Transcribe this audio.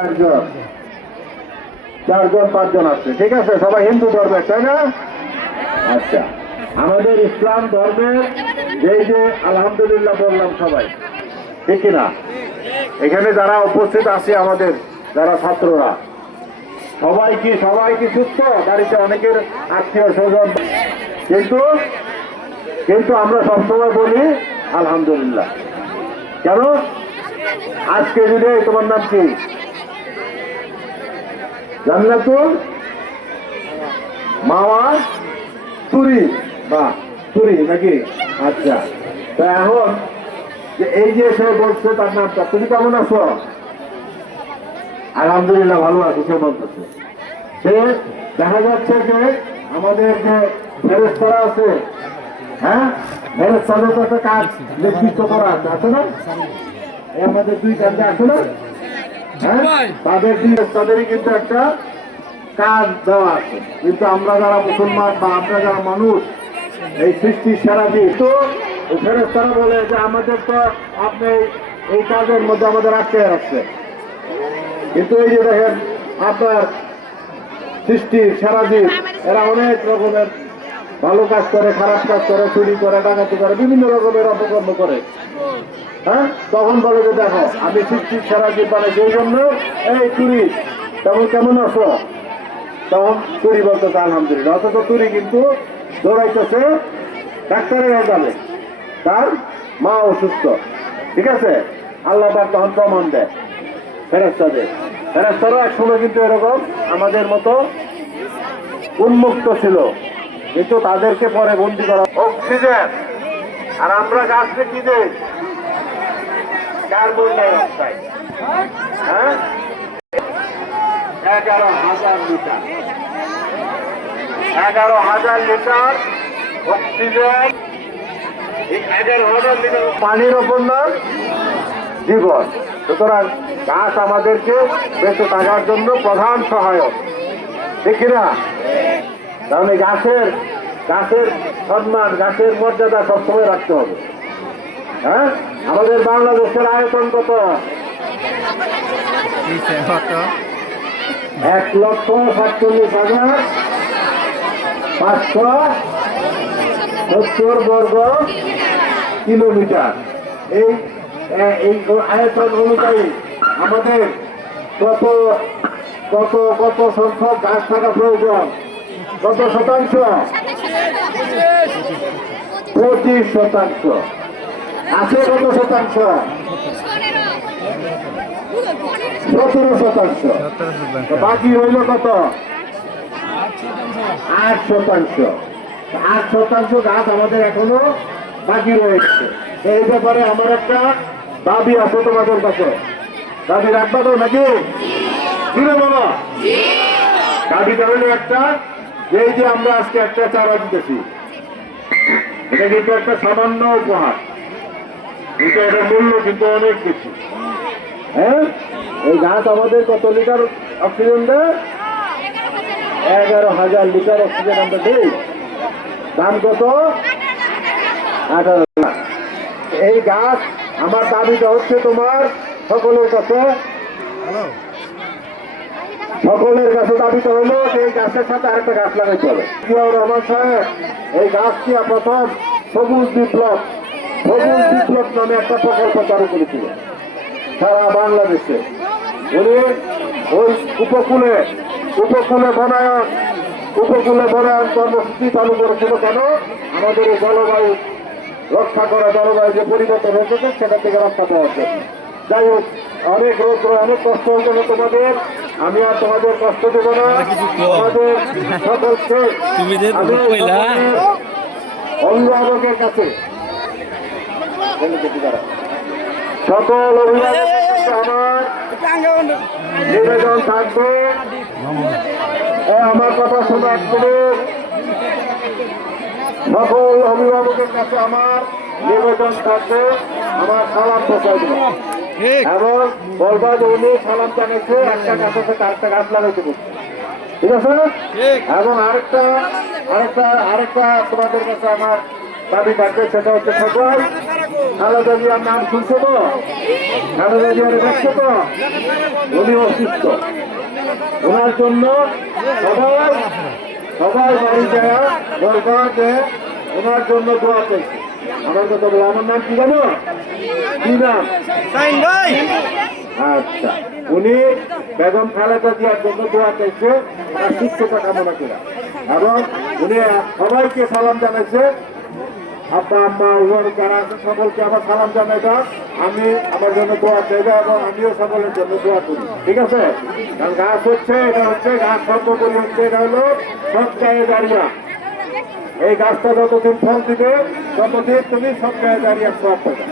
চারজন চারজন পাঁচজন আছে, ঠিক আছে? সবাই হিন্দু ধর্মের, তাই না? আচ্ছা, আমাদের ইসলাম ধর্মের যেই যে আলহামদুলিল্লাহ বললাম সবাই, ঠিক কিনা? এখানে যারা উপস্থিত আছে আমাদের যারা ছাত্ররা, সবাই কি সুস্থ? বাড়িতে অনেকের আত্মীয় স্বজন, কিন্তু কিন্তু আমরা সবসময় বলি আলহামদুলিল্লাহ। কেন? আজকে যদি তোমার নাম কি? জান্নাতুল মাওয়া তুরি বা তুরি নাকি? আচ্ছা, তো এখন যে এই যে সে বলছে তার নামটা, তুমি কেমন আছো? আলহামদুলিল্লাহ ভালো আছো, সে বলতেছে। সে দেখা যাচ্ছে যে আমাদের যে ফেরেশতারা আছে, হ্যাঁ, ফেরেশতাদের তো একটা কাজ নির্দিষ্ট করা আছে, আছে না? আমাদের দুই কাজে আছে না? হ্যাঁ, তাদেরই কিন্তু একটা কাজ দেওয়া আছে। কিন্তু আমরা যারা মুসলমান বা আমরা যারা মানুষ, এই সৃষ্টির সারা তো ফেরেশতারা বলে যে আমাদের তো আপনি এই কাজের মধ্যে আমাদের আটকে রাখছে। কিন্তু এই যে দেখেন আপনার সৃষ্টির সারা জীব, এরা অনেক রকমের ভালো কাজ করে, খারাপ কাজ করে, চুরি করে, ডাকাতি করে, বিভিন্ন রকমের অপকর্ম করে। হ্যাঁ, তখন বলে যে দেখো আমি সৃষ্টির সারা জীব বানাই, সেই জন্য এই চুরি, তখন কেমন আছো? তখন চুরি বলতেছে আলহামদুলিল্লাহ। অথচ চুরি কিন্তু দৌড়াইতেছে ডাক্তারের হেসাবে, তার মা অসুস্থ, ঠিক আছে? আল্লাহ পাক তখন প্রমাণ দেয় ফেরেশতাদের। ফেরেশতারা এক সময় কিন্তু এরকম আমাদের মতো উন্মুক্ত ছিল, কিন্তু তাদেরকে পরে বন্দী করা। অক্সিজেন, আর আমরা গাছকে কি দেই? Carbon die oxide. হ্যাঁ, 11,000 লিটার, 11,000 লিটার অক্সিজেন, এই 11,000 লিটার পানির ওপর না জীবন। সুতরাং গাছ আমাদেরকে বেঁচে থাকার জন্য প্রধান সহায়ক, ঠিক কিনা? তাহলে গাছের সম্মান, গাছের মর্যাদা সবসময় রাখতে হবে। হ্যাঁ, আমাদের বাংলাদেশের আয়তন কত? 1,47,570 বর্গ কিলোমিটার। এই আয়তন অনুযায়ী আমাদের কত কত কত সংখ্যক গাছ থাকা প্রয়োজন? কত শতাংশ? 25%। আছে কত শতাংশ? 17%। বাকি হইল কত? 8%। 8% গাছ আমাদের এখনো বাকি রয়েছে। এই ব্যাপারে আমার একটা দাবি আছে তোমাদের কাছে। দাবি রাখবা তো নাকি? কিনে বলো। দাবিটা হলো একটা, এই যে আমরা আজকে একটা চারা দিতেছি, এটা কিন্তু একটা সামান্য উপহার, কিন্তু এটার মূল্য কিন্তু অনেক বেশি। হ্যাঁ, এই গাছ আমাদের কত লিটার অক্সিজেন দেয়? 11,000 লিটার অক্সিজেন আমরা দিই। দাম কত? 18 লাখ। এই গাছ, আমার দাবিটা হচ্ছে তোমার সকলের কাছে, দাবিটা হলো এই গাছের সাথে আরেকটা গাছ লাগাইতে হবে। জিয়াউর রহমান সাহেব এই গাছটি প্রথম সবুজ বিপ্লব নামে একটা প্রকল্প চালু করেছিল সারা বাংলাদেশে। উনি ওই উপকূলে বনায়ন কর্মসূচি চালু করেছিল। কেন? আমাদের এই জলবায়ু রক্ষা করা, জলবায়ু যে পরিবর্তন হয়েছে সেটা থেকে রক্ষা পাওয়ার জন্য। যাই হোক, অনেক রোদ, অনেক কষ্ট হয়েছিল তোমাদের। আমি আর তোমাদের কষ্ট দেব না। আমাদের সকলকে অভিভাবকের কাছে, সকল অভিভাবকের কাছে আমার নিবেদন থাকবে, আমার কথা শোনা একটু। সকল অভিভাবকের কাছে আমার নিবেদন থাকবে, আমার সালাম পৌঁছাই দেবে এবং বলবা যে উনি সালাম জানিয়েছে, একটা গাছ আছে আরেকটা গাছ লাগাইতে বলছে, ঠিক আছে? এবং আরেকটা তোমাদের কাছে আমার দাবি থাকবে, সেটা হচ্ছে সবাই খালেদা জিয়ার নাম শুনছো তো? খালেদা জিয়ার দেখছো তো? উনি অসুস্থ, ওনার জন্য সবাই সবাই বাড়ি যায় দরকার যে ওনার জন্য দোয়া চাইছে। আমার কথা বলো, আমার নাম কি জানো? কি নাম? আচ্ছা, উনি বেগম খালেদা জিয়ার জন্য দোয়া চাইছে, ওনার সুস্থতা কামনা করে, এবং উনি সবাইকে সালাম জানাইছে। আব্বা আম্মা ওর যারা আছে সকলকে আমার সালাম জানাইবা, আমি আমার জন্য দোয়া চাইবা এবং আমিও সকলের জন্য দোয়া করি, ঠিক আছে? কারণ গাছ হচ্ছে, এটা হচ্ছে গাছ সর্বোপরি হচ্ছে, এটা হলো সবচাইতে দাঁড়িয়া। এই গাছটা যতদিন ফল দিবে ততদিন তুমি সবচাইতে দাঁড়িয়ে সব পাবে।